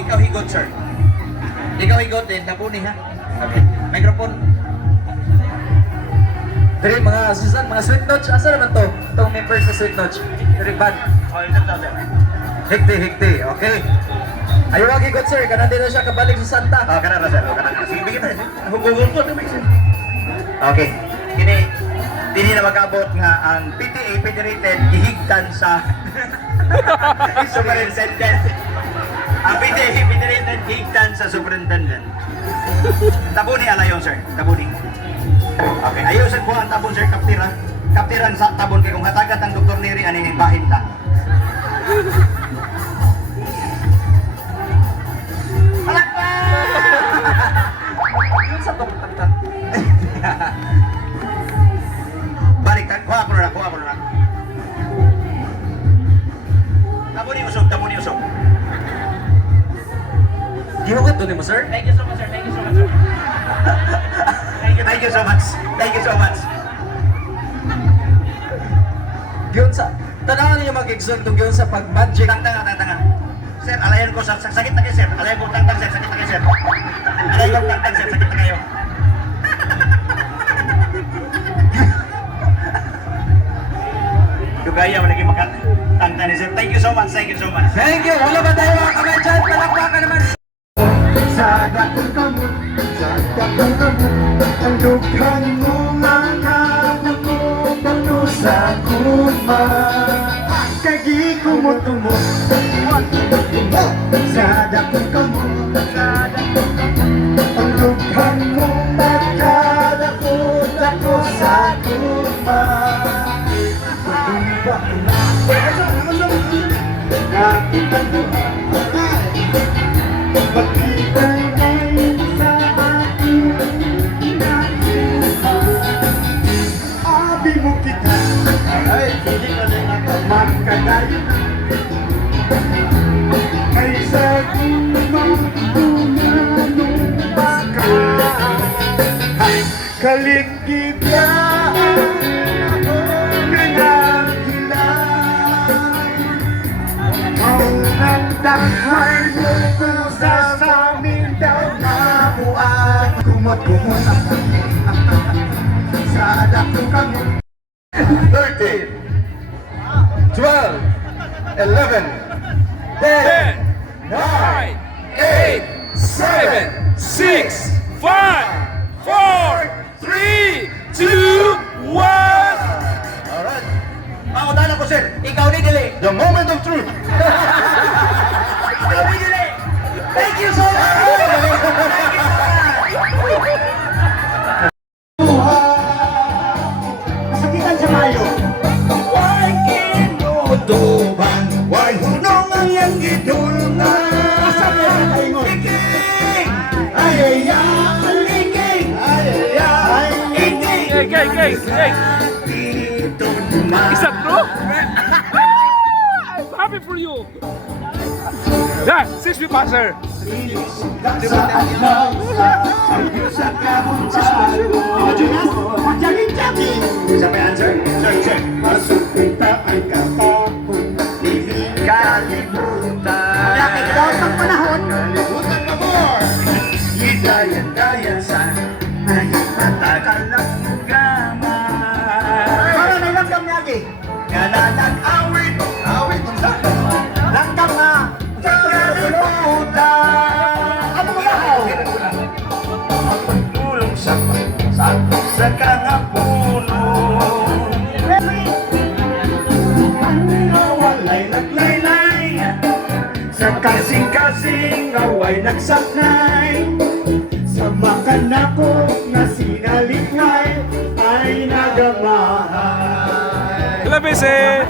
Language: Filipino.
Ikaw higot, sir. Ikaw higot din, napuni ha. Okay, microphone. Dari mga assistant, mga sweet notes. Asa naman to? Itong members sa sweet notes. Dari band. Oh, ito daw, sir. Higti. Okay. Ayaw wag ikot sir. Kanan din na siya kabalik sa Santa. Oh, kanan na, sir. Oh, kanan na. Sige, bigyan tayo. Hugugol ko, sir. Okay. Kini na magabot nga ang PTA Federated gihigtan sa superintendent. Ang PTA Federated gihigtan sa superintendent. Tabuni alayon, sir. Tabuni. Okay, ayaw sir po ang tabon, sir. Kaptiran sa tabon kay kung hatagat ang doktor niri ani bahin ta. Yun sa tong Baliktad, kuha ko na. Tabuni usog. Di mo ganito ni mo sir? Thank you so much, sir. Thank you so much. Yun sa... Tanawan niyo mag-exalt tong yun sa pag-magic. Tanga. Sir, alayan ko sakit na kayo, sir. Alayan ko tangtang, sir. Sakit na kayo, sir. Alayan ko tangtang, sir. Sakit na kayo. Dugaya mo lagi makatangtang ni sir. Thank you so much. Thank you! Wala ba tayo mga kamay dyan? Palakpakan naman! Sa dakong kamot, ang dughang mo mga namubuno sa kuma. Kagi kumutumo, sa dakong kamot, ang dughang mo magkadakot ako sa kuma. Pagduba ko na, nakita ko pagkitay ngayon sa aking inakuha. Abi mo kita, ay hindi ka rin ako magkadayo na. Kaysa gumang tunanong baka kaligibyan ako pinagilay. Ang nagdakhay mo sa amin daw na buwan. Kumot sa dakong kamot. 13 12 11 10 9 8 7 6 5 4 3 2 1. Alright. Maunala ko, sir. Ikaw ni Dili. The moment of truth. Ikaw ni Dili. Thank you so much. Sakitan sa mayo. Why kinutuban? Why hunong ang iyang gidulungan? Asa mo ang taingon? Iking! Ayaya! Iking! Ayaya! Iking! Gay. Dito naman. Is that true? I'm happy for you. Yeah, 6 feet passer. Sa adlaw sa kamuntahan mo. Jogging. Sa may answer? Sir. Masukita ay kapapon. Hindi kalimutan. Bakit daw pang panahon? Kalimutan mo more. Hidayan-dayan sa matagal na gamay. Para may langgam niya agi. Ngalanan awit kung saan. Langgam na. Sa kalimutan. Ano mo lahaw? Tulong sa kangapuno. Walay naglaylay. Sa kasing-kasing away Nagsakay sa makanako na sinalingay ay nagamahay. Hello, Bese.